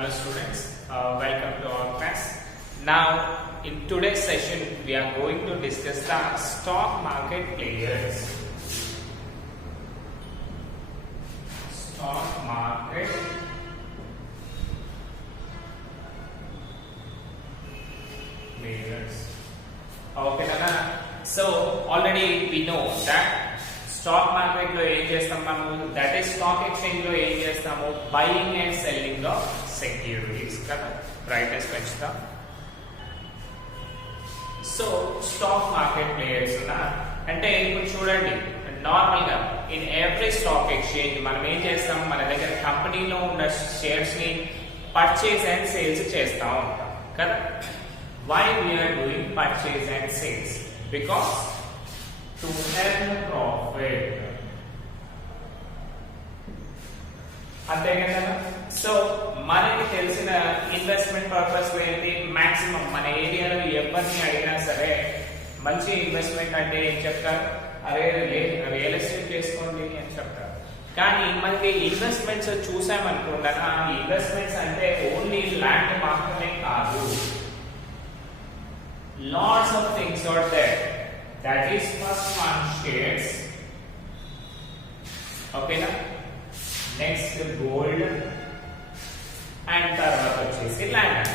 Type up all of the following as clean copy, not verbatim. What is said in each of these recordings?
Hello students, welcome to our class. Now in today's session we are going to discuss the stock market players. Stock market players. Okay, Nana. So already we know that stock market లో ఏం చేస్తాం మనము, that is stock exchange లో ఏం చేస్తాము, buying and selling of securities కదా, brightness పెంచుతాం. So stock market players అంటే ఇప్పుడు చూడండి, నార్మల్ గా ఇన్ ఎవ్రీ స్టాక్ ఎక్స్చేంజ్ మనం ఏం చేస్తాం, మన దగ్గర కంపెనీలో ఉన్న షేర్స్ ని పర్చేస్ అండ్ సేల్స్ చేస్తా ఉంటాం కదా. Why we are doing purchase and sales? Because to earn profit. అంతే కదా. సో మనకి తెలిసిన ఇన్వెస్ట్మెంట్ పర్పస్ ఏంటి, మాక్సిమం మన ఏరియాలో ఎవరిని అడిగినా సరే మంచి ఇన్వెస్ట్మెంట్ అంటే ఏం చెప్తారు, అరే రియల్ ఎస్టేట్ చేసుకోండి అని చెప్తారు. కానీ మనకి ఇన్వెస్ట్మెంట్స్ చూసామనుకుంటా, ఇన్వెస్ట్మెంట్స్ అంటే ఓన్లీ ల్యాండ్ మాత్రమే కాదు, lots of things are there. That is first one shares, okay na, next gold and తర్వాత వచ్చేసి ల్యాండ్.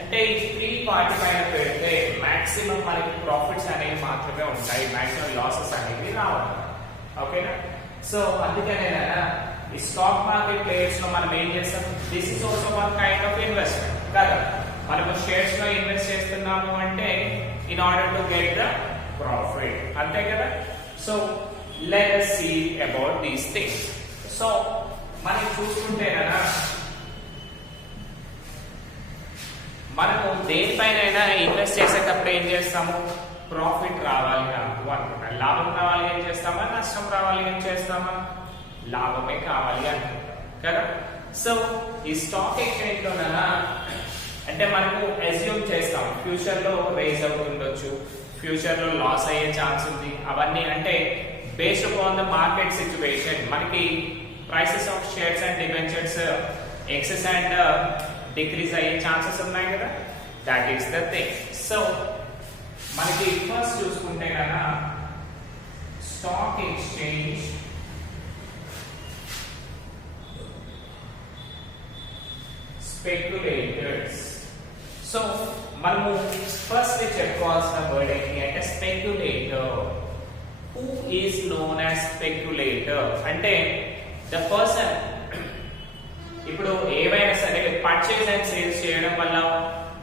అంటే ఈ త్రీ పార్ట్ పైన పెడితే మాక్సిమం మనకి ప్రాఫిట్స్ అనేవి మాత్రమే ఉంటాయి, మాక్సిమం లాసెస్ అనేవి రావు. ఓకేనా. సో అందుకనే ఈ స్టాక్ మార్కెట్ ప్లేయర్స్ లో మనం ఏం చేస్తాం, this is also one kind of investment కదా. మనము షేర్స్ లో ఇన్వెస్ట్ చేస్తున్నాము అంటే in order to get the profit, అంతే కదా. So let us see about these things. So మనం చూసుకుంటే కదా, మనము దేనిపైన ఇన్వెస్ట్ చేసేటప్పుడు ఏం చేస్తాము, ప్రాఫిట్ రావాలి నాకు అనుకుంటాం, లాభం రావాలి ఏం చేస్తామా, నష్టం రావాలి ఏం చేస్తామా, లాభమే కావాలి అనుకుంటాం కదా. సో ఈ స్టాక్ ఎక్స్చేంజ్ లో అంటే మనము అస్యూమ్ చేస్తాం ఫ్యూచర్ లో రైజ్ అవుతుండొచ్చు, ఫ్యూచర్ లో లాస్ అయ్యే ఛాన్స్ ఉంది, అవన్నీ అంటే based upon the market situation మనకి prices of shares and debentures excess and decrease అయ్యే ఛాన్సెస్ ఉన్నాయి కదా, that is the thing. So మనకి ఫస్ట్ చూసుకుంటే కదా, స్టాక్ ఎక్స్చేంజ్ స్పెక్యులేటర్స్. సో మనము ఫస్ట్ చెప్పుకోవాల్సిన వర్డ్ ఏంటి అంటే speculator. Who is known as speculator అంటే ద పర్సన్, ఇప్పుడు ఏవైనా సరే పర్చేస్ అండ్ సేల్స్ చేయడం వల్ల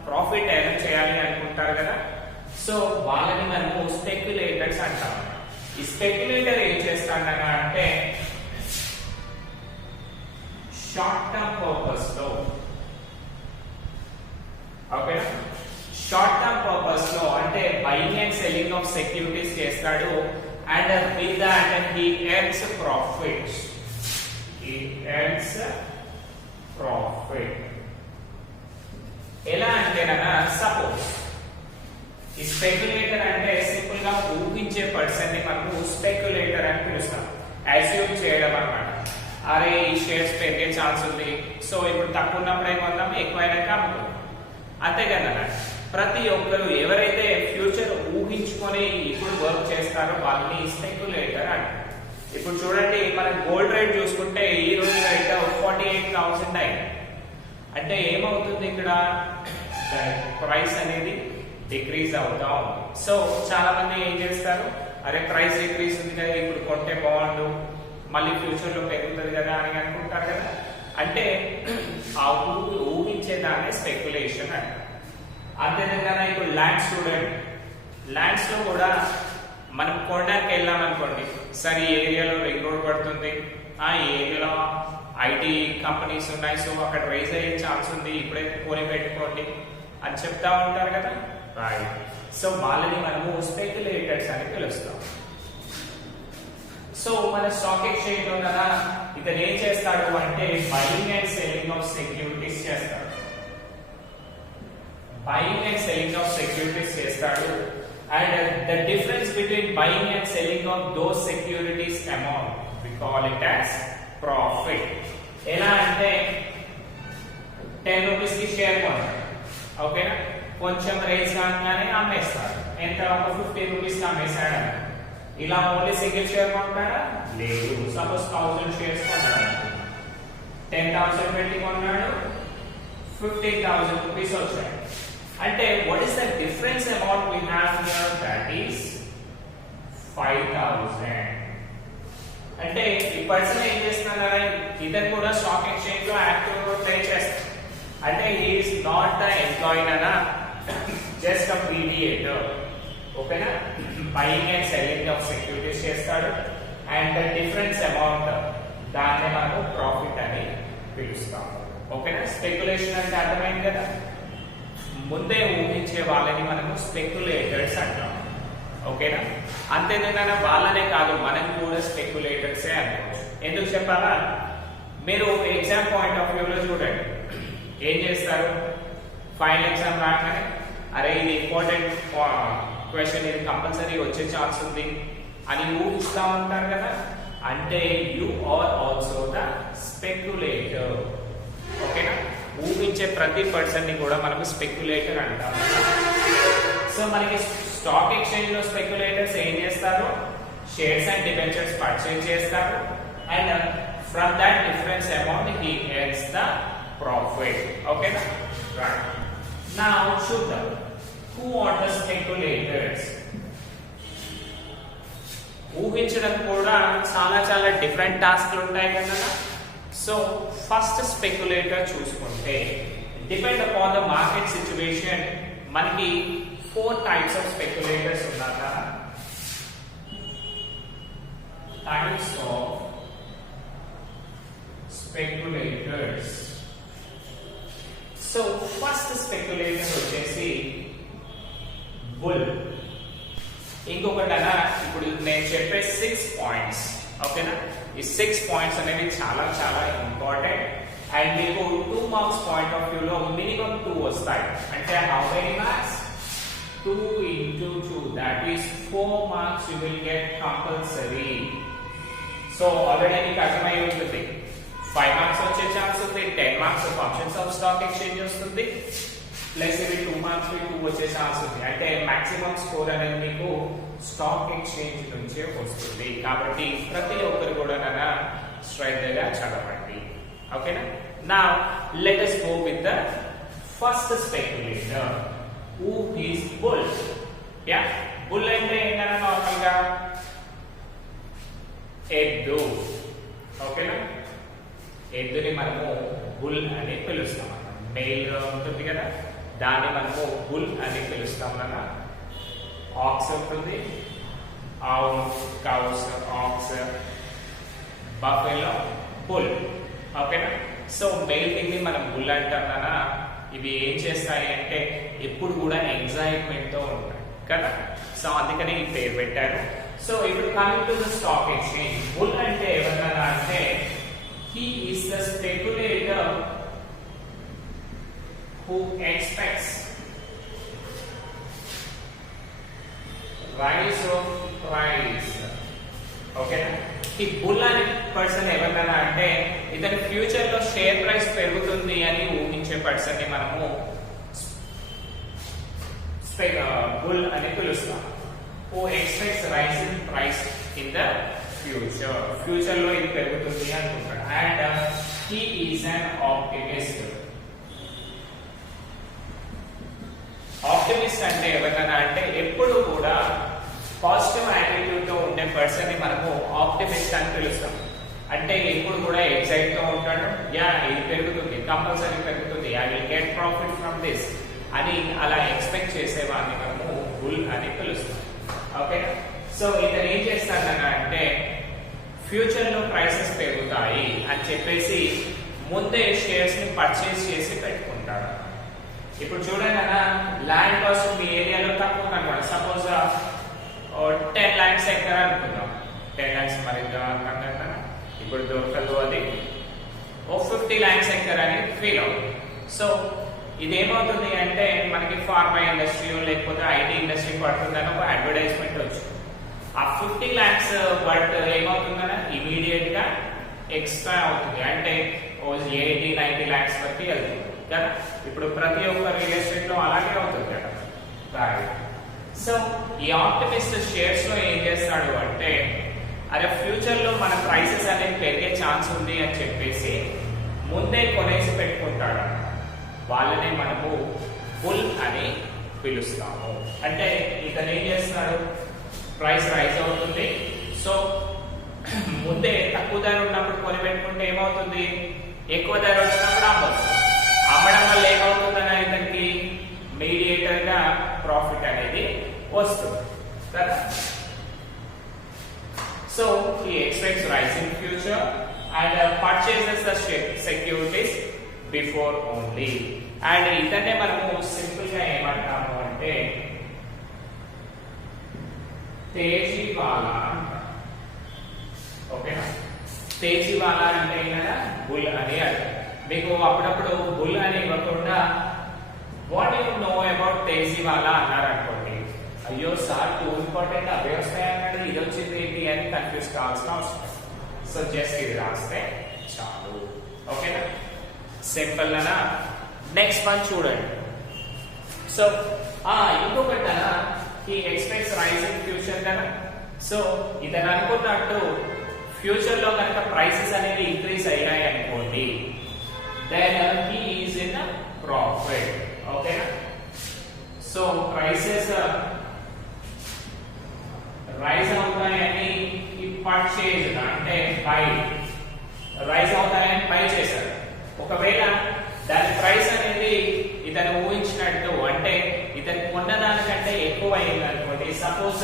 ప్రాఫిట్ ఎర్న్ చేయాలి అనుకుంటారు కదా, సో వాళ్ళని మనము స్పెక్యులేటర్స్ అంటాం. ఈ స్పెక్యులేటర్ ఏం చేస్తాడన్నా అంటే షార్ట్ టర్మ్ పర్పస్ లో, ఓకేనా, షార్ట్ టర్మ్ పర్పస్ లో అంటే buying and selling of securities చేస్తాడు, and with that he earns profits. He earns profit. ఎలా అంటే సపోజ్ ఈ స్పెక్యులేటర్ అంటే సింపుల్ గా ఊహించే పర్సన్ ని మనము స్పెక్యులేటర్ అని పిలుస్తాం, అస్యూమ్ చేయడం అన్నమాట. అరే ఈ షేర్స్ పెరిగే ఛాన్స్ ఉంది, సో ఇప్పుడు తక్కువ ఉన్నప్పుడు ఏమవుతాము, ఎక్కువైనాక అమ్ముతాం, అంతే కదా. ప్రతి ఒక్కరు ఎవరైతే ఫ్యూచర్ ఊహించుకొని ఇప్పుడు వర్క్ చేస్తారో వాళ్ళని స్పెక్యులేటర్ అంటారు. ఇప్పుడు చూడండి, మనం గోల్డ్ రేట్ చూసుకుంటే ఈ రోజు రేట్ 48,000 అయింది. అంటే ఏమవుతుంది, ఇక్కడ ప్రైస్ అనేది డిక్రీజ్ అవుతా ఉంది. సో చాలా మంది ఏం చేస్తారు, అరే ప్రైస్ డిక్రీజ్ ఉంది కదా, ఇప్పుడు కొంటే బాగుండు, మళ్ళీ ఫ్యూచర్ లో పెరుగుతుంది కదా అని అనుకుంటారు కదా. అంటే ఆ ఊహించేదాన్ని స్పెక్యులేషన్ అంటారు. అంతేవిధంగా ఇప్పుడు ల్యాండ్స్ చూడండి, ల్యాండ్స్ లో కూడా మనం కొనడానికి వెళ్ళాం అనుకోండి, సరే ఈ ఏరియాలో రింగ్ రోడ్ పడుతుంది, ఆ ఏరియాలో ఐటీ కంపెనీస్ ఉన్నాయి, సో అక్కడ రైజ్ అయ్యే ఛాన్స్ ఉంది, ఇప్పుడే కొని పెట్టుకోండి అని చెప్తా ఉంటారు కదా, రైట్. సో వాళ్ళని మనము స్పెక్యులేటర్స్ అని పిలుస్తాం. సో మన స్టాక్ ఎక్స్చేంజ్ లో కదా ఇతను ఏం చేస్తాడు అంటే buying and selling of securities చేస్తాడు, buying and selling of securities చేస్తాడు. And the difference between buying and selling of those securities amount we call it as profit. ఎలా అంటే 10 రూపీస్ కి షేర్ కొంటాడు. ఓకేనా? కొంచెం రేస్ కాగానే అమ్మేస్తాడు. ఎంత? ఒక 50 రూపీస్ కి అమ్మేశాడు. ఇలా ఓన్లీ సింగిల్ షేర్ కొంటాడా? లేదు. సపోజ్ 1000 షేర్స్ కొన్నాడు, 10,000 పెట్టి కొన్నాడు, 15,000 రూపీస్ వచ్చాయి. అంటే what is the difference amount we have here? That is 5,000. అంటే ఈ పర్సన్ ఏం చేస్తున్నాడు? ఇతను కూడా స్టాక్ ఎక్స్చేంజ్ లో యాక్టివ్ గా ప్లే చేస్తాడు. అంటే he is not the employee అనా, జస్ట్ అ మీడియేటర్. ఓకేనా? Buying and selling of securities చేస్తాడు. అండ్ ద డిఫరెన్స్ అమౌంట్, దాన్ని మనము ప్రాఫిట్ అని పిలుస్తాం. ఓకేనా? స్పెక్యులేషన్ అంటే అర్థమైంది కదా. ముందే ఊహించే వాళ్ళని మనము స్పెక్యులేటర్స్ అంటాం. ఓకేనా? అంతేనా? వాళ్ళనే కాదు, మనం కూడా స్పెక్యులేటర్సే అనుకోవచ్చు. ఎందుకు చెప్పాలా? మీరు ఎగ్జామ్ పాయింట్ ఆఫ్ వ్యూలో చూడండి. ఏం చేస్తారు? ఫైనల్ ఎగ్జామ్ రాగానే అరే ఇది ఇంపార్టెంట్ క్వశ్చన్, ఇది కంపల్సరీ వచ్చే ఛాన్స్ ఉంది అని ఊహిస్తూ ఉంటారు కదా. అంటే you are also the speculator. ఓకేనా? ఊహించే ప్రతి పర్సన్ ని కూడా మనం స్పెక్యులేటర్ అంటాం. సో మనకి స్టాక్ ఎక్స్చేంజ్ లో స్పెక్యులేటర్స్ ఏం చేస్తారు? షేర్స్ అండ్ డిబెంచర్స్ పర్చేజ్ చేస్తారు. And from that difference amount he earns the profit. ఓకేనా? రైట్. నౌ చూద్దాం, who are the speculators? ఊహించడం కూడా చాలా డిఫరెంట్ టాస్క్లు ఉంటాయి కదా. సో ఫస్ట్ స్పెక్యులేటర్ చూసుకుంటే, depend upon the market situation, మనకి 4 టైప్స్ ఆఫ్ స్పెక్యులేటర్స్ ఉన్నారా? Types of speculators. So first speculator వచ్చేసి బుల్. ఇంకొకటనా, ఇప్పుడు నేను చెప్పే 6 పాయింట్స్. ఓకేనా? ఈ 6 పాయింట్స్ అనేవి చాలా ఇంపార్టెంట్. అండ్ మీకు 2 మార్క్స్ పాయింట్ ఆఫ్ వ్యూలో మినిమం 2 వస్తాయి. అంటే how many marks? 2 into 2, that is 4 marks you will get compulsory. So already మీకు అర్థమై ఉంటుంది. 5 మార్క్స్ వచ్చే ఛాన్స్ ఉంది, 10 marks functions of stock exchange వస్తుంది, ప్లస్ ఇవి 2 మార్క్స్ 2 వచ్చే ఛాన్స్ ఉంది. అంటే మాక్సిమం స్కోర్ అనేది మీకు స్టాక్ ఎక్స్చేంజ్ నుంచే వస్తుంది. కాబట్టి ప్రతి ఒక్కరు కూడా శ్రద్ధగా చదవండి. ఓకేనా? Now let us go with the first speculator, who is bull. Yeah, bull అంటే ఏంటన్నా నార్మల్ గా ఎద్దు. ఓకేనా? ఎద్దుని మనము బుల్ అని పిలుస్తాం. మెయిల్ ఉంటుంది కదా, దాన్ని మనము బుల్ అని పిలుస్తాం కదా. ఆక్స్ ఉంటుంది, ఆవు, కౌస్, ఆక్స్, బఫెలో, బుల్. ఓకేనా? సో మెయిల్ ని మనం బుల్ అంటాం కదా. ఇవి ఏం చేస్తాయి అంటే ఎప్పుడు కూడా ఎగ్జైట్మెంట్ తో ఉంటాయి కదా. సో అందుకని ఈ పేరు పెట్టారు. సో ఇప్పుడు coming to the stock exchange, bull అంటే ఎవరన్నా అంటే he is the speculator who expects rise of price. ఓకేనా? ఈ బుల్ అనే పర్సన్ ఎవరన్నా అంటే ఇతని ఫ్యూచర్ లో షేర్ ప్రైస్ పెరుగుతుంది అని ఊహించే పర్సన్ ని మనము బుల్ అని పిలుస్తాం. who expects rise in price in the future. Future లో ఇది పెరుగుతుంది అనుకుంటాడు. And he is an optimist. Optimist అంటే ఎవరన్నా అంటే ఎప్పుడు కూడా పాజిటివ్ యాటిట్యూడ్ తో ఉండే పర్సన్ ని మనము ఆప్టిమిస్ట్ అని పిలుస్తాం. అంటే ఎప్పుడు కూడా ఎక్సైట్ తో ఉంటాడు. యా ఇది పెరుగుతుంది, కంపల్సరీ పెరుగుతుంది, I will get profit from this అని అలా ఎక్స్పెక్ట్ చేసే వాడిని మనము బుల్ అని పిలుస్తాం. ఓకే? సో ఇతను ఏం చేస్తాడన్నా అంటే ఫ్యూచర్ లో ప్రైసెస్ పెరుగుతాయి అని చెప్పేసి ముందే షేర్స్ ని పర్చేస్ చేసి పెట్టుకుంటాడు. ఇప్పుడు చూడండి అన్న, ల్యాండ్ కాస్ట్ మీ ఏరియాలో తక్కువ అనమాట. సపోజ్ 10 lakhs ఎకరా అనుకుందాం. 10 lakhs మరి అనుకుంటా ఇప్పుడు దొరకదు, అది 50 lakhs ఎకరా అని ఫీల్ అవుతుంది. సో ఇదేమవుతుంది అంటే మనకి ఫార్మా ఇండస్ట్రీ లేకపోతే ఐటీ ఇండస్ట్రీ పడుతుందని ఒక అడ్వర్టైజ్మెంట్ వచ్చింది. ఆ 50 lakhs బట్ ఏమవుతుందన్నా ఇమీడియట్ గా ఎక్స్ట్రా అవుతుంది. అంటే 80-90 lakhs వరకు వెళ్తుంది కదా. ఇప్పుడు ప్రతి ఒక్క రియల్ ఎస్టేట్ లో అలాగే అవుతుంది కదా. రైట్. సో ఈ ఆప్టిమిస్ట్ షేర్స్ లో ఏం చేస్తాడు అంటే, అరే ఫ్యూచర్ లో మన ప్రైసెస్ అనేవి పెరిగే ఛాన్స్ ఉంది అని చెప్పేసి ముందే కొనేసి పెట్టుకుంటాడు. వాళ్ళనే మనము బుల్ అని పిలుస్తాము. అంటే ఇతను ఏం చేస్తున్నాడు, ప్రైస్ రైజ్ అవుతుంది, సో ముందే తక్కువ ధర ఉన్నప్పుడు కొని పెట్టుకుంటే ఏమవుతుంది, ఎక్కువ ధర వచ్చినప్పుడు అమ్మవచ్చు. అమ్మడం వల్ల ఏమవుతుందని ఇతనికి మీడియేటర్ గా ప్రాఫిట్ అనేది వస్తుంది కదా. So he expects rise in future and purchases the securities before only. And ఇతనే మనము సింపుల్ గా ఏమంటాము అంటే తేజీవాలా. ఓకేనా, తేజీవాలా అంటే కదా బుల్ అని అర్థం. మీకు అప్పుడప్పుడు బుల్ అని ఇవ్వకుండా వాట్ యు నో అబౌట్ తేజీవాలా అన్నారు అనుకోండి, అయ్యో సార్ టూ ఇంపార్టెంట్ అవే వస్తాయి అన్నాడు, ఇది వచ్చింది ఏంటి అని కన్ఫ్యూజ్ కావాల్సిన అవసరం. సో జస్ట్ ఇది రాస్తే చాలు. ఓకేనా, సింపుల్ అనా. నెక్స్ట్ వన్ చూడండి. సో ఇంకొకటి అనా, he expects rise in future కదా. సో ఇతను అనుకున్నట్టు ఫ్యూచర్ లో కనుక ప్రైసెస్ అనేవి ఇంక్రీజ్ అయ్యాయి అనుకోండి, then he is in a profit. ఓకేనా, సో ప్రైసెస్ రైజ్ అవుతాయని పర్చేజ్ అంటే బై, రైజ్ అవుతాయని బై చేశారు. ఒకవేళ దాని ప్రైస్ అనేది ఇతను ఊహించినట్టు అంటే ఇతను కొన్నదానికంటే ఎక్కువ అయింది అనుకోండి, సపోజ్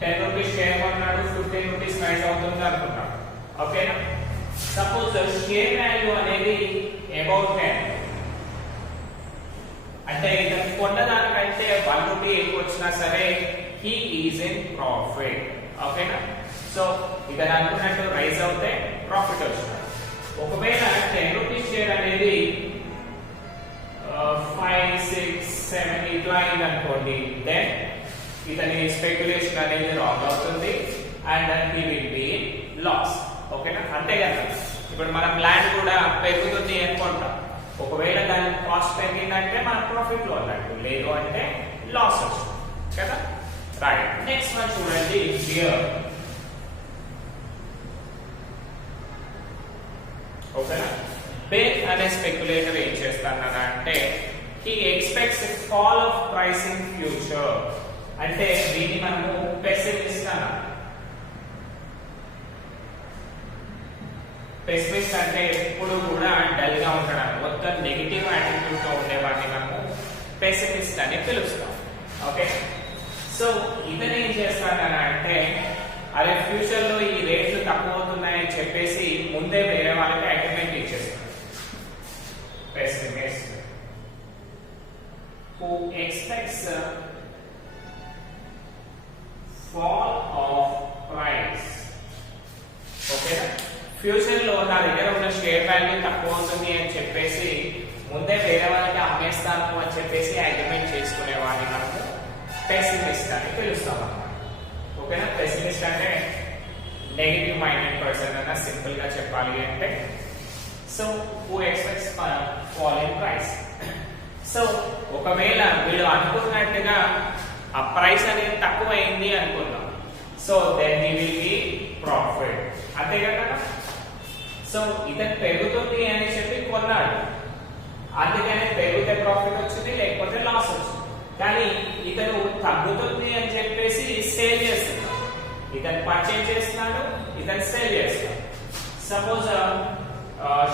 10 రూపీస్ షేర్ కొన్నాడు, 15 రూపీస్ రైజ్ అవుతుంది అనుకున్నాడు. ఓకేనా, సపోజ్ షేర్ వాల్యూ అనేది అబౌట్ 10 అంటే ఇతను కొన్నదానికంటే 1 రూపీ ఎక్కువ వచ్చినా సరే he is in profit. ఓకేనా, సో ఇతను అనుకున్నట్టు రైజ్ అవుతే ప్రాఫిట్ వస్తుంది. ఒకవేళ 10 రూపీస్ షేర్ అనేది 5, 6, 7 ఇట్లా అయింది అనుకోండి, దెన్ ఇతని స్పెక్యులేషన్ అనేది రాంగ్ అవుతుంది and he will be loss. ఓకేనా, అంతే కదా. ఇప్పుడు మనం ల్యాండ్ కూడా పెరుగుతుంది అనుకుంటాం, ఒకవేళ దాని కాస్ట్ పెరిగిందంటే మన ప్రాఫిట్ లో అన్నట్టు, లేదు అంటే లాస్ వస్తుంది కదా. రైట్, నెక్స్ట్ వన్ చూడండి. హియర్ ఓకేనా, బేర్ అనే స్పెక్యులేటర్ ఏం చేస్తానన్నా అంటే he expects a fall of price in future. అంటే దీన్ని మనము పెసిమిస్ట్ అన్నా. పెసిమిస్ట్ అంటే ఎప్పుడు కూడా డల్ గా ఉండడం, మొత్తం నెగిటివ్ యాటిట్యూడ్ తో ఉండేవాడిని మనము పెసిమిస్ట్ అని పిలుస్తాం. ఓకే, సో ఇతను ఏం చేస్తాడని అంటే, అరే ఫ్యూచర్ లో ఈ రేట్లు తక్కువ అవుతున్నాయని చెప్పేసి ముందే వేరే వాళ్ళకి అగ్రిమెంట్ ఇచ్చేస్తాడు. pessimist who expects a fall of price. ఓకేనా, ఫ్యూచర్ లో నా దగ్గర ఉన్న షేర్ వాల్యూ తక్కువ అవుతుంది అని చెప్పేసి ముందే వేరే వాళ్ళకి అమ్మేస్తాను అని చెప్పేసి అగ్రిమెంట్ చేసుకునే వాడిని మనము పెసిమిస్ట్ అని పిలుస్తాం అన్నమాట. ఓకేనా, పెసిమిస్ట్ అంటే నెగటివ్ మైండెడ్ పర్సన్ అన్న సింపుల్ గా చెప్పాలి అంటే. So who expects fall in price. So ఒకవేళ వీడు అనుకున్నట్టుగా ఆ ప్రైస్ అనేది తక్కువ అయింది అనుకుందాం, so then he will be profit. అంతే కదా. సో ఇతను పెరుగుతుంది అని చెప్పి కొన్నాడు, అందుకని పెరిగితే ప్రాఫిట్ వచ్చింది, లేకపోతే లాస్ వచ్చింది. కానీ ఇతను తగ్గుతుంది అని చెప్పేసి సేల్ చేస్తున్నాడు, ఇతను పర్చేజ్ చేస్తున్నాడు, ఇతను సేల్ చేస్తున్నాడు. సపోజ్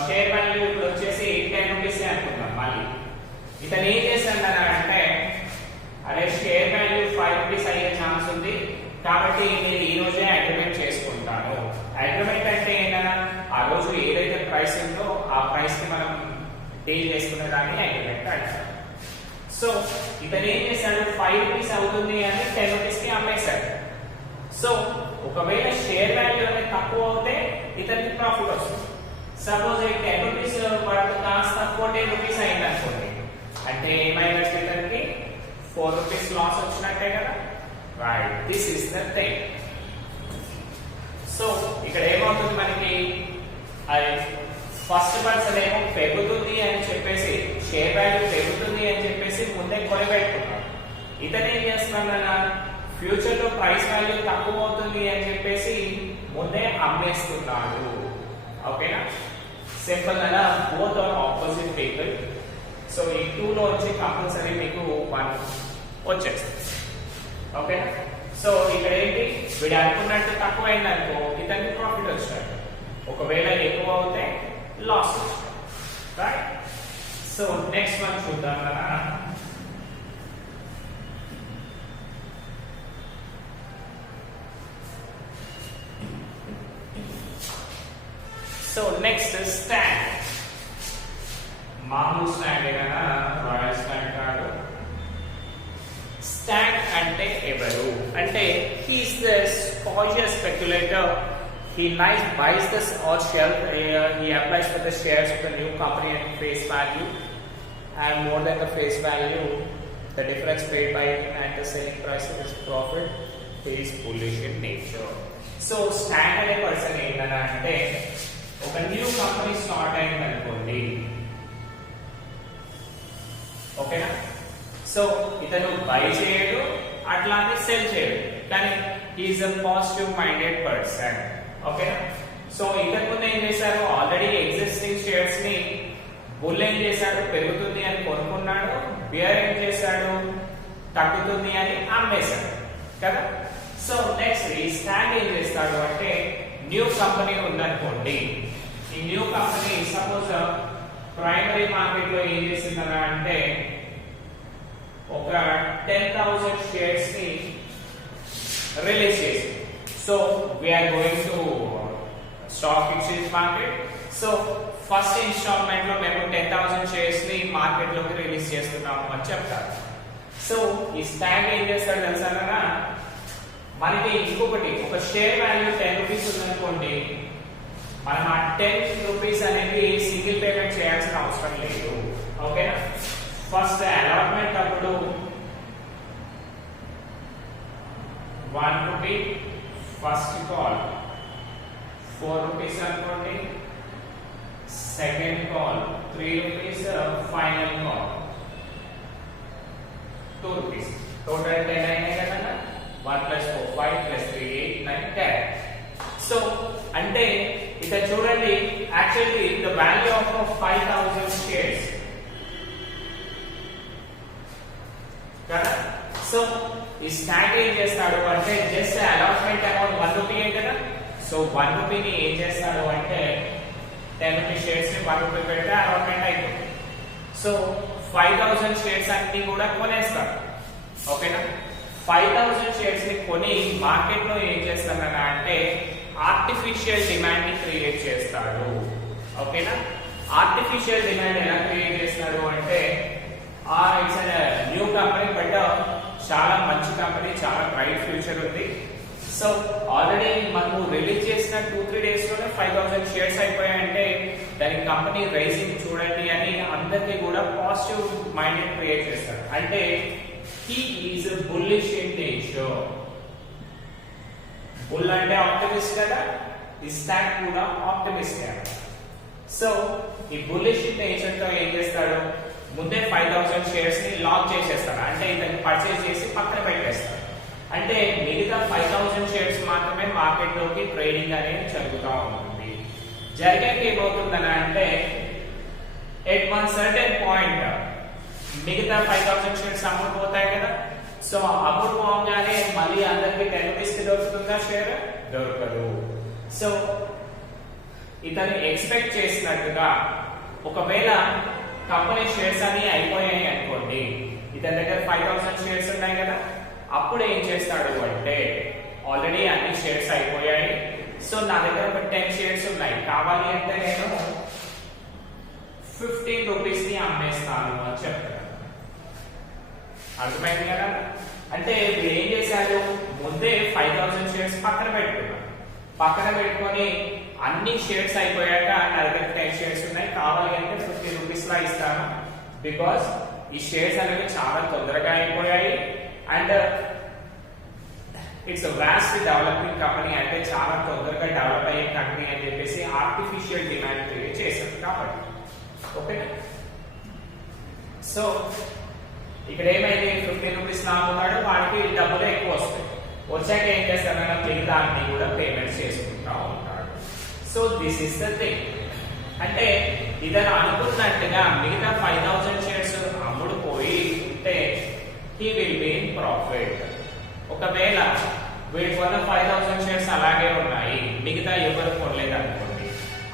షేర్ వాల్యూ ఇప్పుడు వచ్చేసి 10 రూపీస్ అనుకుందాం. మళ్ళీ ఇతను ఏం చేస్తాడు అంటే, అరే షేర్ వాల్యూ 5 రూపీస్ అయ్యే ఛాన్స్ ఉంది కాబట్టి నేను ఈ రోజే అగ్రిమెంట్ చేసుకుంటాను. అగ్రిమెంట్ అంటే ఏంటన్నా, ఆ రోజు ఏదైతే ప్రైస్ ఉందో ఆ ప్రైస్ కి మనం డీల్ చేసుకునే దాన్ని అగ్రిమెంట్ అంటారు. సో ఇతను ఏం చేశాడు, 5 రూపీస్ అవుతుంది అని 10 రూపీస్ కి అమ్మేశాడు. సో ఒకవేళ షేర్ వాల్యూ అనేది తక్కువ అవుతే ఇతనికి ప్రాఫిట్ వస్తుంది. సపోజ్ 10 రూపీస్ పడుతుంది కాస్త 14 రూపీస్ అయింది అనుకోండి, అంటే ఏమైనట్టు ఇతనికి 4 రూపీస్ లాస్ వచ్చినట్టే కదా. Right, this is the thing. So ఇక్కడ ఏమవుతుంది మనకి, ఫస్ట్ పర్సన్ ఏమో పెరుగుతుంది అని చెప్పేసి షేర్ వాల్యూ పెరుగుతుంది అని చెప్పేసి ముందే కొనిపెట్టుకున్నాడు. ఇతను ఏం చేస్తున్నాడు, ఫ్యూచర్ లో ప్రైస్ వాల్యూ తక్కువ అవుతుంది అని చెప్పేసి ముందే అమ్మేస్తున్నాడు. ఓకేనా, సింపుల్ గా both are opposite people. So ఈ 2 లో వచ్చి కంపల్సరీ మీకు 1 వచ్చేస్తుంది. ఓకేనా, సో ఇక్కడ ఏంటి, వీడు అనుకున్నట్టు తక్కువ అయింది అనుకో ఇతనికి ప్రాఫిట్ వచ్చినట్టు, ఒకవేళ ఎక్కువ అవుతే లాస్ వచ్చినట్టు. రైట్, సో నెక్స్ట్ వన్ చూద్దాం కదా. So next stand. మామూలు స్టాండ్ కదా, రాయల్ స్టాండ్ కాదు. స్టాండ్ అంటే ఎవరు అంటే, he is the cautious speculator. He buys this or shelf. He applies for the shares of the new company at face value, and more than the face value, the difference paid by him and the selling price of his profit. He is bullish in nature. So stand అనే person ఏంటన్నా అంటే, ఒక new company start అయింది అనుకోండి. ఓకేనా, so ఇతను by చేయడు అట్లానే సెల్ చేయడు, కానీ is a positive minded person. ఓకేనా, సో ఇతను ముందు ఏం చేశారు, ఆల్రెడీ ఎగ్జిస్టింగ్ షేర్స్ ని బుల్ ఏం చేశాడు, పెరుగుతుంది అని కొనుక్కున్నాడు. బియర్ ఏం చేశాడు, తగ్గుతుంది అని అమ్మేశాడు కదా. సో నెక్స్ట్ ఈ స్టాండ్ ఏం చేస్తాడు అంటే, న్యూ కంపెనీ ఉందనుకోండి. ఈ new company suppose primary market లో ఏం చేసిందనా అంటే, ఒక 10,000 షేర్స్ ని రిలీజ్ చేసి, so we are going to stock exchange market. So first instalment లో మేము 10,000 షేర్స్ ని మార్కెట్ లోకి రిలీజ్ చేస్తున్నాము అని చెప్తారు. సో ఈ స్టాండ్ ఏం చేస్తాడు తెలుసా, మనకి ఇంకొకటి ఒక షేర్ వాల్యూ 10 రూపీస్ ఉందనుకోండి, మనం ఆ 10 రూపీస్ అనేది సింగిల్ పేమెంట్ చేయాల్సిన అవసరం లేదు. ఓకేనా, ఫస్ట్ అలాట్మెంట్ అప్పుడు 1 రూపీ ఫస్ట్ కాల్, 4 రూపీస్ అనుకోండి, second call 3 rupees, final call 2 rupees. Total 10 అయినాయి కదా. 1 + 4 5 + 3 8 9 10. సో అంటే ఇక్కడ చూడండి, actually the value of 5,000 shares కదా. సో ఈ స్టాండ్ ఏం చేస్తాడు అంటే, జస్ట్ అలాట్మెంట్ అమౌంట్ 1 రూపీ కదా. సో 1 రూపీని ఏం చేస్తాడు అంటే, 10 రూపీ షేర్స్ ని 1 రూపీ పెడితే అలాట్మెంట్ అయిపోతుంది. సో 5,000 షేర్స్ అన్ని కూడా కొనేస్తాడు. ఓకేనా, 5,000 షేర్స్ ని కొని మార్కెట్ లో ఏం చేస్తాడన్నా అంటే, ఆర్టిఫిషియల్ డిమాండ్ ని క్రియేట్ చేస్తాడు. ఓకేనా, ఆర్టిఫిషియల్ డిమాండ్ ఎలా క్రియేట్ చేస్తాడు అంటే, ఇట్స్ న్యూ కంపెనీ, బట్ చాలా మంచి కంపెనీ, చాలా బ్రైట్ ఫ్యూచర్ ఉంది. సో ఆల్రెడీ మనము రిలీజ్ చేసిన 2-3 డేస్ లోనే 5,000 షేర్స్ అయిపోయాయంటే, దాని కంపెనీ రైజింగ్ చూడండి అని అందరికీ కూడా పాజిటివ్ మైండ్ క్రియేట్ చేస్తాడు. అంటే he is bullish in nature. Bull అంటే ఆప్టిమిస్ట్ కదా, ఈ స్టాక్ కూడా ఆప్టిమిస్ట్ కదా. సో ఈ బుల్లిష్ నేచర్ తో ఏం చేస్తాడు, ముందే 5,000 షేర్స్ ని లాక్ చేసేస్తాడు. అంటే ఇతను పర్చేస్ చేసి పక్కన పెట్టేస్తాడు. అంటే మిగతా 5,000 షేర్స్ మాత్రమే మార్కెట్ లోకి ట్రేడింగ్ అనేది జరుగుతూ ఉంటుంది. జరిగాక ఏమవుతుందని అంటే, ఎట్ వన్ సర్టెన్ పాయింట్ మిగతా 5,000 షేర్స్ అమ్ముడుపోతాయి కదా. సో అమ్ముడు పోగానే మళ్ళీ అందరికి 10 రూపీస్ కి దొరుకుతుందా షేర్? దొరకదు. సో ఇతను ఎక్స్పెక్ట్ చేసినట్టుగా ఒకవేళ కంపెనీ షేర్స్ అన్ని అయిపోయాయి అనుకోండి, ఇతని దగ్గర 5,000 షేర్స్ ఉన్నాయి కదా, అప్పుడు ఏం చేస్తాడు అంటే, ఆల్రెడీ అన్ని షేర్స్ అయిపోయాయి, సో నా దగ్గర ఒక 10 షేర్స్ ఉన్నాయి, కావాలి అంటే నేను 15 రూపీస్ ని అమ్మేస్తాను అని చెప్తాడు. అర్థమైంది కదా. అంటే వీడు ఏం చేశాడు, ముందే 5,000 షేర్స్ పక్కన పెట్టుకున్నాడు. పక్కన పెట్టుకొని అన్ని షేర్స్ అయిపోయాక నా దగ్గర 10 షేర్స్ ఉన్నాయి, కావాలి అంటే 50 రూపీస్ లా ఇస్తాను, బికాస్ ఈ షేర్స్ అనేవి చాలా తొందరగా అయిపోయాయి and it's vast developing company, అంటే చాలా తొందరగా డెవలప్ అయ్యే కంపెనీ అని చెప్పేసి ఆర్టిఫిషియల్ డిమాండ్ క్రియేట్ చేశారు కాబట్టి. ఓకేనా. సో ఇక్కడ ఏమైంది 15 రూపీస్ అమ్ముతాడు, వాడికి డబ్బులు ఎక్కువ వస్తాయి. వచ్చాక ఏం చేస్తాడు, మిగతా అన్ని కూడా పేమెంట్స్ చేసుకుంటా ఉంటాడు. So this is the thing. అంటే ఇతను అనుకున్నట్టుగా మిగతా 5000 షేర్స్ అమ్ముడు పోయి ఉంటే he will be in profit. ఒకవేళ వీడు కొన్న 5000 షేర్స్ అలాగే ఉన్నాయి, మిగతా ఎవరు కొనలేదు అనుకోండి,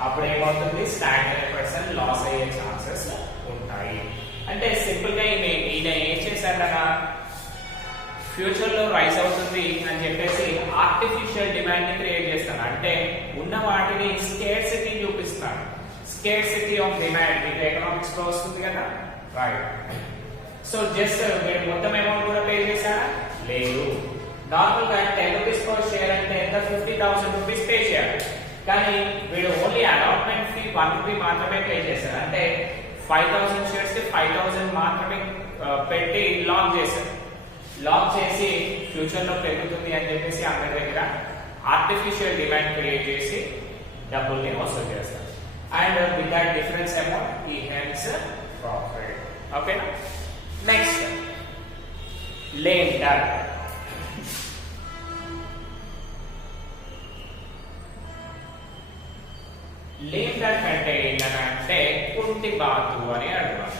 అప్పుడు ఏమవుతుంది, స్టాండర్డ్ పర్సన్ లాస్ అయ్యే ఛాన్సెస్ ఉంటాయి. అంటే సింపుల్ గా ఈయన ఏం చేశారన్నా, ఫ్యూచర్ లో రైజ్ అవుతుంది అని చెప్పేసి ఆర్టిఫిషియల్ డిమాండ్ ని క్రియేట్ చేస్తాను. అంటే ఉన్న వాటిని స్కేర్సిటీ చూపిస్తాను. స్కేర్సిటీ ఆఫ్ డిమాండ్ మీకు ఎకనామిక్స్ లో వస్తుంది కదా, రైట్. సో జస్ట్ మీరు మొత్తం అమౌంట్ కూడా పే చేశారా, లేదు. నార్మల్ గా 10 రూపీస్ పర్ షేర్ అంటే ఎంత, 50,000 రూపీస్ పే చేయాలి. కానీ వీడు ఓన్లీ అలాట్మెంట్ ఫీ 1 రూపీ మాత్రమే పే చేశారు. అంటే 5000 షేర్స్ కి 5000 మాత్రమే పెట్టి లాక్ చేశారు. లాక్ చేసి ఫ్యూచర్ లో పెరుగుతుంది అని చెప్పేసి అందరి దగ్గర ఆర్టిఫిషియల్ డిమాండ్ క్రియేట్ చేసి డబ్బుల్ని వసూలు చేస్తారు. And with that difference amount he earns profit. ఓకేనా. Next lame duck. Lame duck అంటే ఏంటంటే కుంటి బాతు అని అర్థం.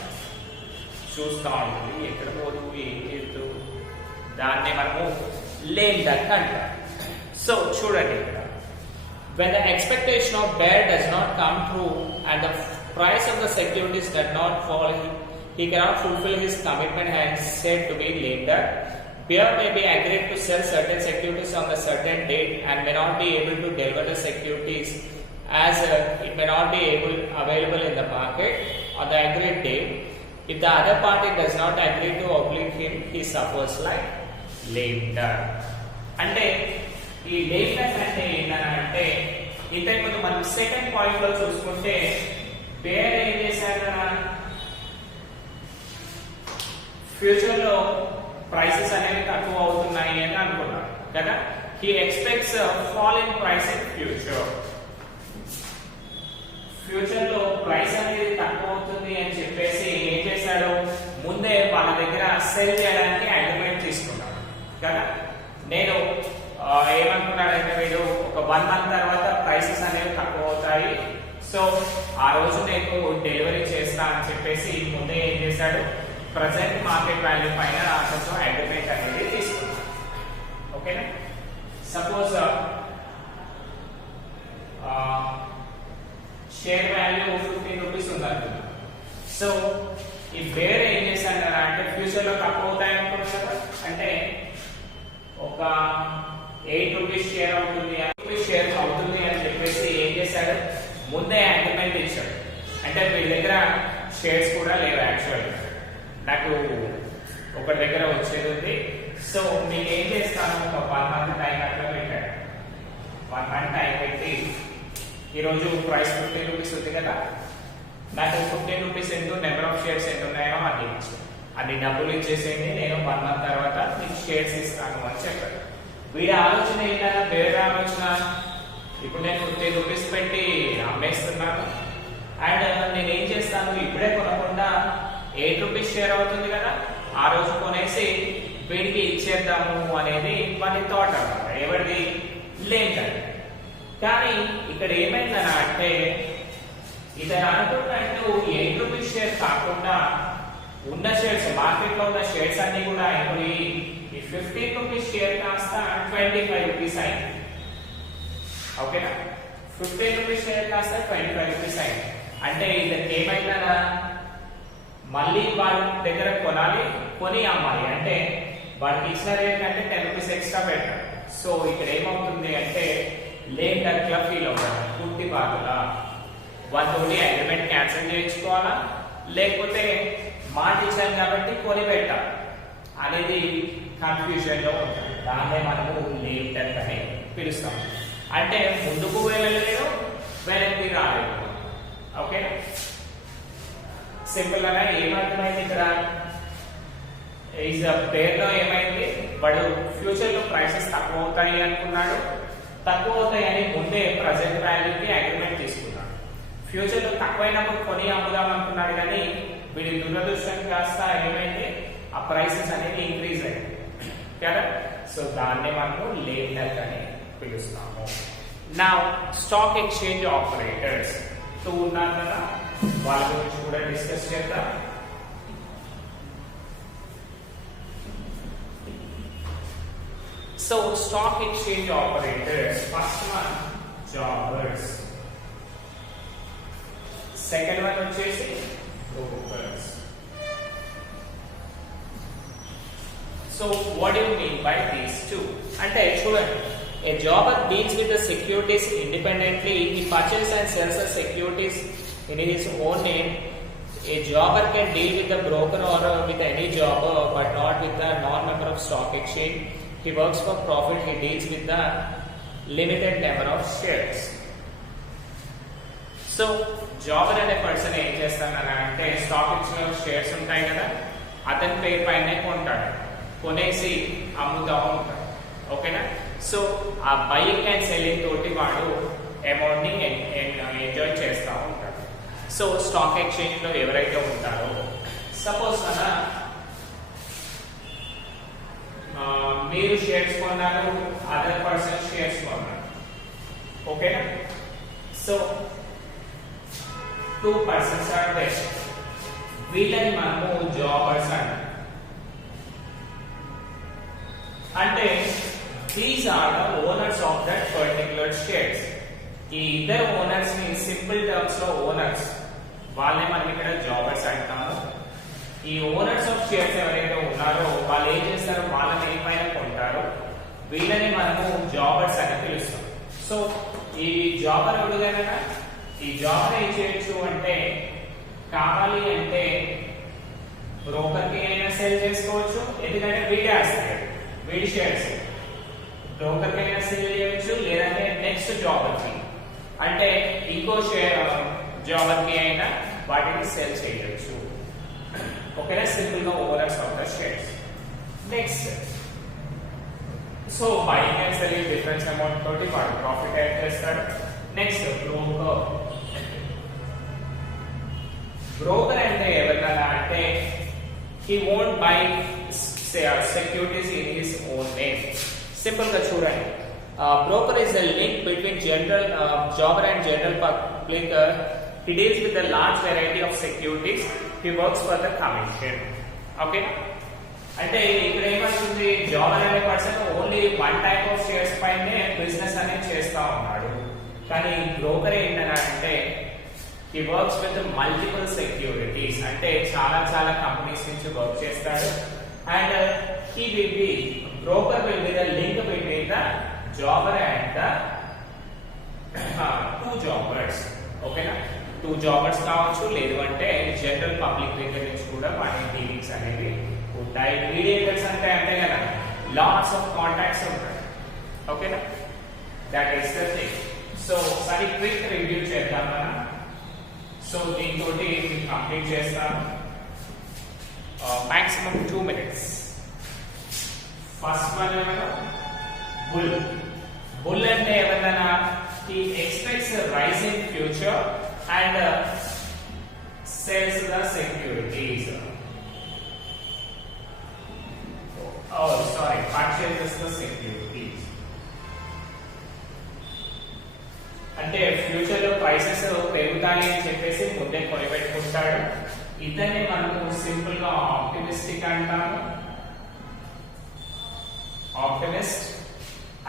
చూస్తా ఉంటుంది, ఎక్కడ పోదు, ఏం చేస్తూ, దాన్ని మనము లేమ్ డక్ అంటాం. సో చూడండి ఇక్కడ, when the expectation of bear does not come true and the price of the securities does not fall, he cannot fulfill his commitment and is said to be lame duck. Bear may be agreed to sell certain securities on a certain date and may not be able to deliver the securities as it may not be available in the market on the agreed date. If the other party does not agree to oblige him, he suffers like lame duck. అంటే ఈ lame duck అంటే ఏంటంటే, ఇంతకు ముందు మనం second point లో చూసుకుంటే bear ఏం చేశారు కదా, ఫ్యూచర్ లో ప్రైసెస్ అనేవి తక్కువ అవుతున్నాయి అని అనుకున్నాడు కదా. He expects fall in price in future. Future లో ప్రైస్ అనేది తక్కువ అవుతుంది అని చెప్పేసి ఏం చేశాడు, ముందే వాళ్ళ దగ్గర సెల్ చేయడానికి అగ్రిమెంట్ తీసుకున్నాడు కదా. నేను ఏమనుకున్నాడంటే, వీడు ఒక 1 మంత్ తర్వాత ప్రైసెస్ అనేవి తక్కువ అవుతాయి, సో ఆ రోజు నేను డెలివరీ చేస్తా అని చెప్పేసి ముందే ఏం చేశాడు, ప్రజెంట్ మార్కెట్ వాల్యూ పైన కొంచెం అగ్రిమెంట్ అనేది తీసుకున్నాడు. ఓకేనా. సపోజ్ షేర్ వాల్యూ 15 రూపీస్ ఉందనుకుందాం. సో ఈ బేర్ ఏం చేశాడు కదా అంటే, ఫ్యూచర్ లో తక్కువ అవుతాయి అనుకున్నాడు కదా, అంటే ఒక 8 రూపీస్ షేర్ అవుతుంది, 8 రూపీస్ షేర్ అవుతుంది అని చెప్పేసి ఏం చేశాడు, ముందే అగ్రిమెంట్ ఇచ్చాడు. అంటే వీళ్ళ దగ్గర షేర్స్ కూడా లేవు, యాక్చువల్ నాకు ఒకటి దగ్గర వచ్చేది ఉంది, సో మీకు ఏం చేస్తాను, ఒక 1 మంత్ టైం అట్లా పెట్టాడు. 1 మంత్ టైం పెట్టి, ఈరోజు ప్రైస్ 15 రూపీస్ ఉంది కదా, నాకు 15 రూపీస్ ఎంత, నెంబర్ ఆఫ్ షేర్స్ ఎంత ఉన్నాయో అది ఇచ్చి, అది డబ్బులు ఇచ్చేసేయండి, నేను 1 మంత్ తర్వాత మీకు షేర్స్ ఇస్తాను అని చెప్పాడు. వీడి ఆలోచన ఏంటన్నా, వేరే ఆలోచన, ఇప్పుడు నేను 15 రూపీస్ పెట్టి అమ్మేస్తున్నాను, అండ్ నేను ఏం చేస్తాను, ఇప్పుడే కొనకుండా 8 రూపీస్ షేర్ అవుతుంది కదా, ఆ రోజు కొనేసి వీడికి ఇచ్చేద్దాము అనేది వాడి థాట్ అన్నమాట. ఎవరిది, లేమ్ డక్. కానీ ఇక్కడ ఏమైందన్నా అంటే, ఇతను అనుకున్నట్టు 8 రూపీస్ షేర్ కాకుండా ఉన్న షేర్స్, మార్కెట్ లో ఉన్న షేర్స్ అన్ని కూడా ఇప్పుడు ఈ 15 రూపీస్ షేర్ కాస్త 25 రూపీస్ అయింది. ఓకేనా. 15 రూపీస్ షేర్ కాస్త 25 రూపీస్ అయింది. అంటే ఇతనికి ఏమైందన్నా, మళ్ళీ వాళ్ళ దగ్గర కొనాలి, కొని అమ్మాలి. అంటే వాడికి ఇచ్చిన రేట్ కంటే 10 రూపీస్ ఎక్స్ట్రా పెట్టాలి. సో ఇక్కడ ఏమవుతుంది అంటే, లేమ్ డక్ లా ఫీల్ అవుతాడు, పూర్తి బాధలా. వాళ్ళతోటి అగ్రిమెంట్ క్యాన్సిల్ చేయించుకోవాలా, లేకపోతే మాట ఇచ్చాను కాబట్టి కొని పెట్టాలి అనేది కన్ఫ్యూజన్ లో ఉంటుంది. దాన్నే మనము లేమ్ డక్ అని పిలుస్తాం. అంటే ముందుకు వెళ్ళలేదు, వెనక్కి రాలేదు. ఓకే, సింపుల్ గా ఏమర్థమైంది ఇక్కడ, పేరులో ఏమైంది, వాడు ఫ్యూచర్ లో ప్రైసెస్ తక్కువ అవుతాయి అనుకున్నాడు, తక్కువ అవుతాయని ముందే ప్రజెంట్ వాల్యూకి అగ్రిమెంట్ తీసుకున్నాడు. ఫ్యూచర్ లో తక్కువైనప్పుడు కొని అమ్ముదాం అనుకున్నాడు, కానీ వీడి దురదృష్టం కాస్త ఏమైంది, ఆ ప్రైసెస్ అనేది ఇంక్రీజ్ అయ్యాయి కదా. సో దాన్ని మనము లేమ్ డక్ అని పిలుస్తాము. Now stock exchange operators two ఉన్నారు కదా, వాళ్ళ గురించి కూడా డిస్కస్ చేద్దాం. So stock exchange operators, first one jobbers, second one వచ్చేసి brokers. So what do you mean by these two? అంటే చూడండి, a jobber deals with the securities independently. He purchases and sells the securities in his own name. A jobber can deal with the broker or with any jobber, but not with the non-member of stock exchange. He works for profit. He deals with the limited number of shares. So jobber అనే person ఏం చేస్తానని అంటే, stock exchange shares ఉంటాయి కదా, అతని పేరు పైనే కొంటాడు, కొనేసి అమ్ముతా ఉంటాడు. ఓకేనా. సో ఆ బయింగ్ అండ్ సెల్లింగ్ తోటి వాడు అమౌంట్ ని ఎంజాయ్ చేస్తూ ఉంటాడు. సో స్టాక్ ఎక్స్చేంజ్ లో ఎవరైతే ఉంటారో, సపోజ్ అన్న మీరు షేర్స్ కొన్నారు, అదర్ పర్సన్ షేర్స్ కొన్నారు. ఓకేనా. So two persons are there, వీళ్ళని మనము జాబర్స్ అంటాం. అంటే these are the owners of that particular shares. ఈ ఇద్దరు ఓనర్స్ ని సింపుల్ టర్మ్స్ లో ఓనర్స్, వాళ్ళని మనం ఇక్కడ జాబర్స్ అంటాము. ఈ ఓనర్స్ ఆఫ్ షేర్స్ ఎవరైతే ఉన్నారో వాళ్ళు ఏం చేస్తారు, వాళ్ళ నేమ్ పైన కొంటారు, వీళ్ళని మనము జాబర్స్ అని పిలుస్తాం. సో ఈ జాబర్ ఎవరుగా, ఈ జాబర్ ఏం చేయొచ్చు అంటే, కావాలి అంటే బ్రోకర్ కి అయినా సెల్ చేసుకోవచ్చు, ఎందుకంటే వీడే వస్తాడు, వీడి షేర్స్ బ్రోకర్ కి అయినా సెల్ చేయొచ్చు, లేదంటే నెక్స్ట్ జాబర్ కి అంటే ఇంకో షేర్ జాబర్ కి అయినా వాటిని సెల్ చేయొచ్చు. ఓకేనా. సింపుల్ గా owners of the shares. Next, so buying and selling difference amount తోటి వాడు ప్రాఫిట్ యాడ్ చేస్తాడు. Next broker. బ్రోకర్ అంటే ఎవరైనా అంటే, he won't buy securities in his own name. Simple గా చూడండి, broker is a link between general jobber and general public. He deals with a large variety of securities. He works for the commission. Okay. అంటే ఇక్కడ ఏమవుతుంది, Jaber అనే person only one type of shares పైనే business అనేది చేస్తా ఉన్నాడు. కానీ broker ఏంటంటే, he works with multiple securities. అంటే చాలా కంపెనీస్ నుంచి వర్క్ చేస్తాడు. And he will be, broker will be the link between the jobber and the two jobbers. ఓకేనా. టూ జాబర్స్ కావచ్చు, లేదు అంటే జనరల్ పబ్లిక్ దగ్గర నుంచి కూడా వాటి డీలింగ్స్ అనేవి ఉంటాయి. మీడియేటర్స్ అంటే కదా, లాట్స్ ఆఫ్ కాంటాక్ట్స్ ఉంటాయి. ఓకేనా. That is the thing. So ఒకసారి క్విక్ రివ్యూ చేద్దాం మనం. సో దీంతో కంప్లీట్ చేస్తాను. Maximum 2 minutes. ఫస్ట్ వన్ ఏమన్నా బుల్. బుల్ అంటే ఏమన్నా, he expects a rise in future and sells the securities. Oh, sorry, purchases the securities. అంటే ఫ్యూచర్ లో ప్రైసెస్ పెరుగుతాయి అని చెప్పేసి ముందే కొనిపెట్టుకుంటాడు. ఇతన్ని మనము సింపుల్ గా ఆప్టిమిస్టిక్ అంటాము, ఆప్టిమిస్ట్.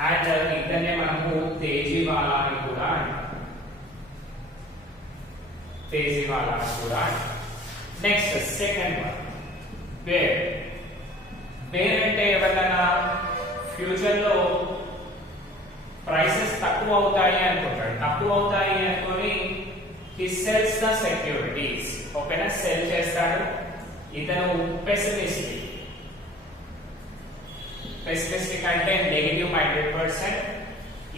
అండ్ ఇతన్నే మనము తేజీవాలా అని కూడా అంటాం, తేజీవాలా అని కూడా అంటాం. Next second one bear. Bear అంటే ఎవరైనా ఫ్యూచర్ లో ప్రైసెస్ తక్కువ అవుతాయి అనుకుంటాడు, తక్కువ అవుతాయి అనుకొని he sells the securities. ఓకేనా. సెల్ చేస్తాడు. ఇతను పెసిమిస్టిక్. పెసిమిస్టిక్ అంటే నెగటివ్ మైండెడ్ పర్సన్.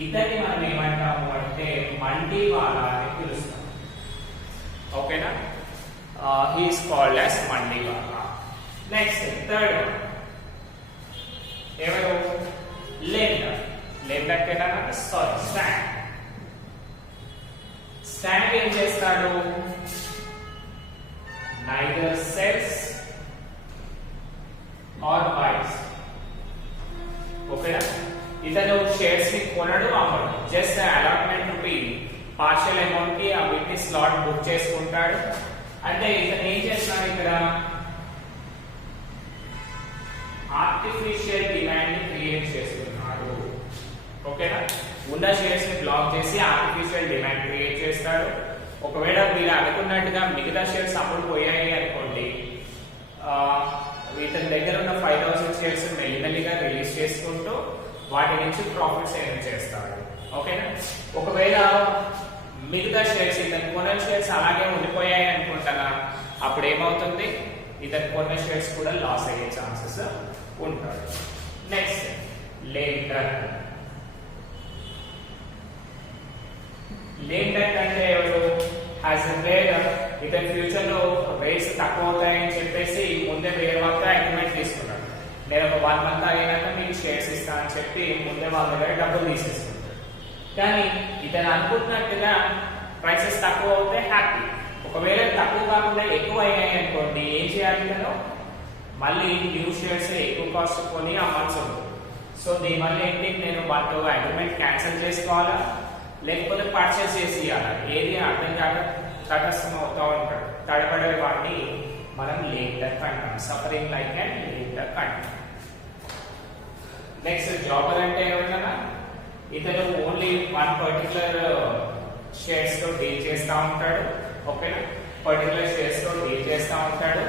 ఇతన్ని మనం ఏమంటాము అంటే మండివాలా అని పిలుస్తాం. ఓకేనా. he is called as మండివాలా. నెక్స్ట్ థర్డ్ వన్ ఎవరు, లెండర్. లెండర్ కేనా, సారీ స్టాండ్. స్టాండ్ ఏం చేస్తాడు, neither sells or buys. ఓకేనా? ఇతను షేర్స్ ని కొనడు అమ్మడు, just allotment rupee partial amount కి ఆ వీటిని స్లాట్ బుక్ చేసుకుంటాడు. అంటే ఇతను ఏం చేస్తున్నాడు ఇక్కడ, ఆర్టిఫిషియల్ డిమాండ్ ని క్రియేట్ చేస్తున్నాడు. ఓకేనా? ఉన్న షేర్స్ ని బ్లాక్ చేసి ఆర్టిఫిషియల్ డిమాండ్ క్రియేట్ చేస్తాడు. ఒకవేళ మీరు అనుకున్నట్టుగా మిగతా షేర్స్ అప్పుడు పోయాయి అనుకోండి, ఇతని దగ్గర ఉన్న 5000 షేర్స్ మెల్లిమెల్లిగా రిలీజ్ చేసుకుంటూ వాటి నుంచి ప్రాఫిట్స్ ఎర్న్ చేస్తాడు. ఓకేనా? ఒకవేళ మిగతా షేర్స్ ఇతను కొన్న షేర్స్ అలాగే ఉండిపోయాయి అనుకుంటారా, అప్పుడు ఏమవుతుంది, ఇతను కొన్న షేర్స్ కూడా లాస్ అయ్యే ఛాన్సెస్ ఉంటాడు. Next later. లేటర్ అంటే ఎవరు, హ్యాస్ ఎ ట్రేడర్. ఇతని ఫ్యూచర్ లో రేట్స్ తక్కువ అవుతాయని చెప్పేసి ముందే వేరే వాళ్ళతో అగ్రిమెంట్ తీసుకున్నాడు. నేను ఒక 1 month అయినాక మీకు షేర్స్ ఇస్తా అని చెప్పి ముందే వాళ్ళ దగ్గర డబ్బులు తీసేసుకుంటాడు. కానీ ఇతను అనుకుంటున్నట్టుగా ప్రైసెస్ తక్కువ అవుతే హ్యాపీ. ఒకవేళ తక్కువ కాకుండా ఎక్కువ అయ్యాయి అనుకోండి, ఏం చేయాలి, ఇతను మళ్ళీ న్యూ షేర్స్ ఎక్కువ కాస్ట్ కొని అమ్మాల్సి ఉంటుంది. సో దీనివల్ల ఏంటి, నేను వాళ్ళతో అగ్రిమెంట్ క్యాన్సిల్ చేసుకోవాలా లేకపోతే పర్చేస్ చేసి ఇవ్వాలా, ఏది అర్థం కాక తటస్థం అవుతా ఉంటాడు. తడబడే వాడిని మనం లేటర్ అంటాం, సఫరింగ్ లైక్ అండ్ లేటర్ అంటాం. నెక్స్ట్ జాబర్ అంటే ఎవరైనా, ఇతను ఓన్లీ 1 పర్టికులర్ షేర్స్ తో డీల్ చేస్తూ ఉంటాడు. ఓకేనా? పర్టికులర్ షేర్స్ తో డీల్ చేస్తూ ఉంటాడు.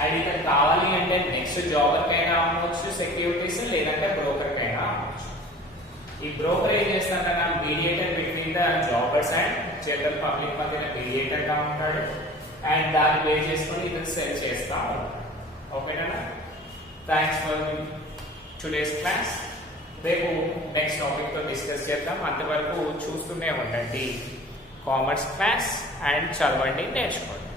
అండ్ ఇతను కావాలి అంటే నెక్స్ట్ జాబర్ కైనా అమ్మవచ్చు సెక్యూరిటీస్, లేదంటే బ్రోకర్ కైనా అమ్మవచ్చు. ఈ బ్రోకర్ ఏం చేస్తాడన్నా, mediator between the jobbers and general public మధ్యన మీడియేటర్ గా ఉంటాడు. అండ్ దాన్ని పే చేసుకొని ఇతను సెల్ చేస్తా ఉంటాడు. ఓకేనా? Thanks for today's class. రేపు నెక్స్ట్ టాపిక్ తో డిస్కస్ చేద్దాం. అంతవరకు చూస్తూనే ఉండండి కామర్స్ క్లాస్ అండ్ చదవండి, నేర్చుకోండి.